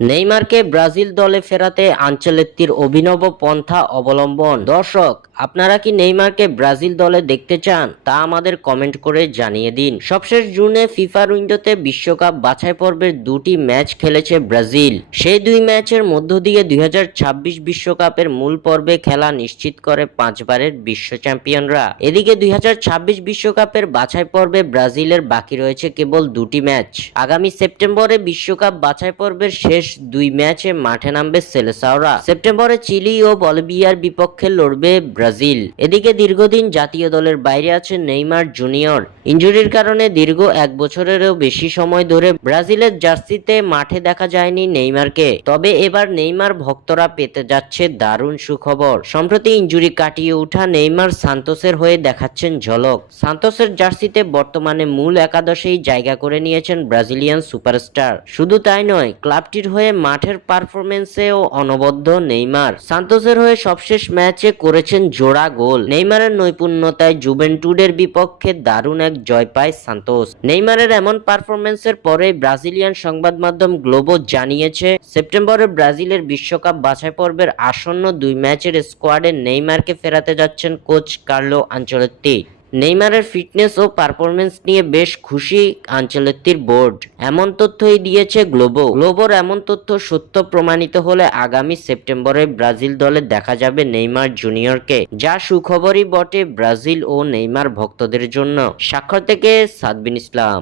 নেইমারকে Brazil দলে ফেরাতে আনচেলত্তির অভিনব পন্থা অবলম্বন। দর্শক, আপনারা কি নেইমারকে ব্রাজিল দলে দেখতে চান? তা আমাদের কমেন্ট করে জানিয়ে দিন। সবশেষ জুনে ফিফার উইন্ডোতে বিশ্বকাপ বাছাই পর্বের দুটি ম্যাচ খেলেছে ব্রাজিল। সেই দুই ম্যাচের মধ্য দিয়ে 2026 বিশ্বকাপের মূল পর্বে খেলা নিশ্চিত করে পাঁচবারের বিশ্ব চ্যাম্পিয়নরা। এদিকে 2026 বিশ্বকাপের বাছাই পর্বে ব্রাজিলের বাকি রয়েছে কেবল দুটি ম্যাচ। আগামী সেপ্টেম্বরে বিশ্বকাপ বাছাই পর্বের শেষ দুই ম্যাচে মাঠে নামবে সেলেসাওরা। সেপ্টেম্বরে চিলি ও বলিভিয়ার বিপক্ষে লড়বে ব্রাজিল। এদিকে দীর্ঘদিন জাতীয় দলের বাইরে আছেন নেইমার জুনিয়র। ইনজুরির কারণে দীর্ঘ এক বছরেরও বেশি সময় ধরে ব্রাজিলের জার্সিতে মাঠে দেখা যায়নি নেইমারকে। তবে এবার নেইমার ভক্তরা পেতে যাচ্ছে দারুণ সুখবর। সম্প্রতি ইনজুরি কাটিয়ে ওঠা নেইমার সান্তোসের হয়ে দেখাচ্ছেন ঝলক। সান্তোসের জার্সিতে বর্তমানে মূল একাদশেই জায়গা করে নিয়েছেন ব্রাজিলিয়ান সুপারস্টার। শুধু তাই নয়, ক্লাবটির হয়ে মাঠের পারফরমেন্সেও অনবদ্য নেইমার। সান্তোসের হয়ে সবশেষ ম্যাচে করেছেন জোড়া গোল। নেইমারের নৈপুণ্যতায় জুভেন্টুডের বিপক্ষে দারুণ এক জয় পায় সান্তোস। নেইমারের এমন পারফরমেন্সের পরে ব্রাজিলিয়ান সংবাদ মাধ্যম গ্লোবো জানিয়েছে, সেপ্টেম্বরে ব্রাজিলের বিশ্বকাপ বাছাই পর্বের আসন্ন দুই ম্যাচের স্কোয়াডে নেইমারকে ফেরাতে যাচ্ছেন কোচ কার্লো আনচেলত্তি। নেইমারের ফিটনেস ও পারফরমেন্স নিয়ে বেশ খুশি আনচেলত্তির বোর্ড, এমন তথ্যই দিয়েছে গ্লোবো। গ্লোবোর এমন তথ্য সত্য প্রমাণিত হলে আগামী সেপ্টেম্বরে ব্রাজিল দলে দেখা যাবে নেইমার জুনিয়রকে, যা সুখবরই বটে ব্রাজিল ও নেইমার ভক্তদের জন্য। স্বাক্ষর থেকে সাদবিন ইসলাম।